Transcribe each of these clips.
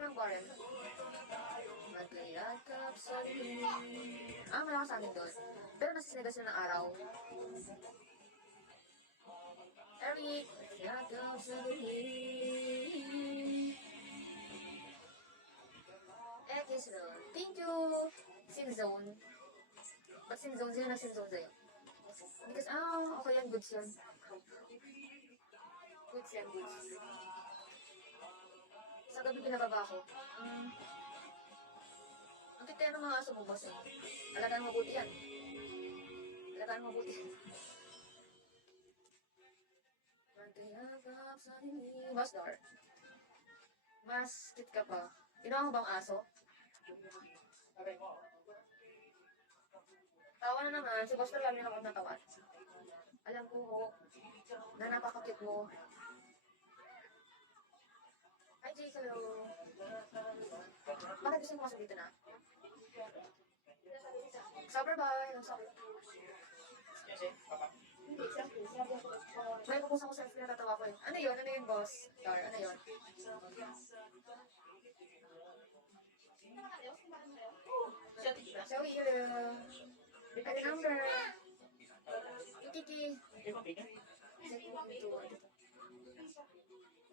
Ang Warren. Maglayakap sa dilim. Malakas sa amin doon. Pero nasisinigas sila ng araw. Eric, yakap sa dilim. Kiss doon. Thank you. Sin zone. Ba't sin zone? Sino nag-sin zone sa'yo? Because, okay yan. Goods yan. Goods yan, goods. Sa gabi pinababa ko. Ang titira ng mga aso mo, boss eh. Alagaan mabuti yan. Alagaan mabuti. Magkayagap sa dilim. Boss Dar. Mas cute ka pa. Ginawa mo bang aso? Tawa na naman. Si Boss Dar lagi na akong natawa. Alam ko ho, na napaka-cute mo. Hi, Jake. Hello. Bakit gusto mo masok dito na? Sober ba? Anong sober? May pupusa ko sa F, natatawa ko eh. Ano yun? Ano yun, boss? Dar, ano yun? Shall we, hello. Ano number? Yung Kiki.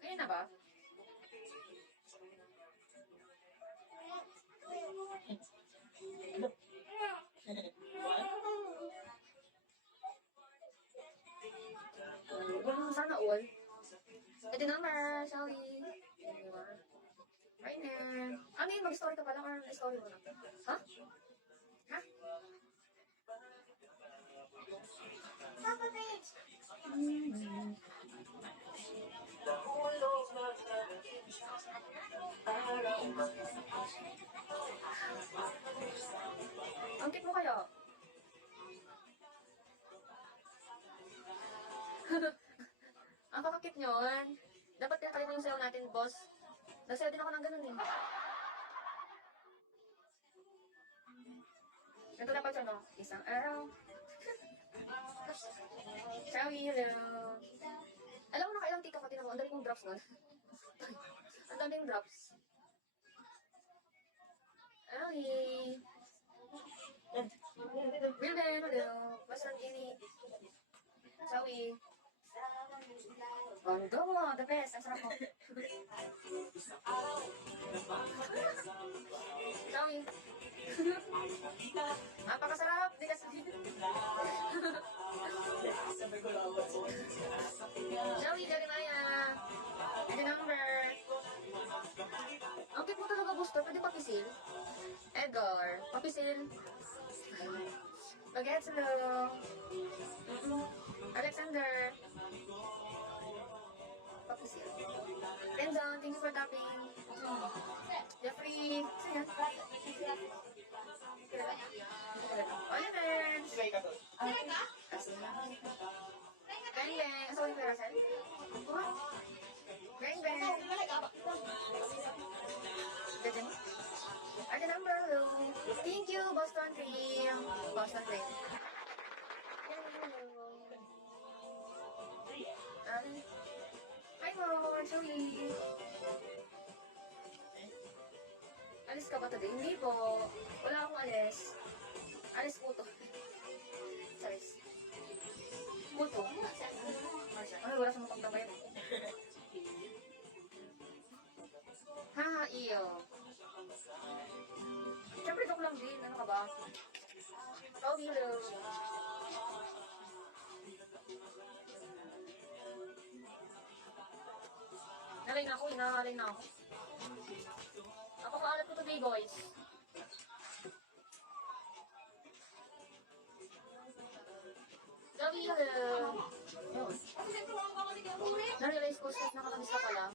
Ngayon na ba? Sana all. Ito number, shall we? Right now. Ano yun? Mag-story ka pala? Or story mo na? Ha? Ha? Ang cute mo kaya? Ang kakakit nyon. Dapat tinatry mo yung sayo natin, boss. Nasayo din ako ng ganun eh. Ito dapat siya, no? Isang araw. Ciao, hello. Alam mo, nakailang tika ko, tinako. Ang dami kong drops nun. Ang daming drops. Ali. Wilben, hello. Basta ini. Sawi. Bondo mo, the best. Ang sarap mo. Sawi. Napakasarap. Di kasi. Sawi, dari Maya. Ano number? Ang cute mo talaga, Busto. Pwede papisil? Edgar, papisil. Bagets, hello. Alexander. Papisil. Tenzon, thank you for tapping. Jeffrey. Saan yan? Oliver. Bang bang. Sorry, Perasel. Bang bang. Ganda mo? Ano number? Hello. Thank you, Boston Dream. Boston Dream. Hi, more. Sorry. Alis ka ba today? Hindi po. Wala akong alis. Alis po to. Charis. Puto. Ay, wala sa mukhang tabayan. Haha, iyo. Siyempre, joke lang din. Ano ka ba? Oh, hello. Nalay na ako. Inakalay na ako. Napakaalat ko today, boys. Gabi, hello. Na-realize ko, Steph, nakakamiss ka pala.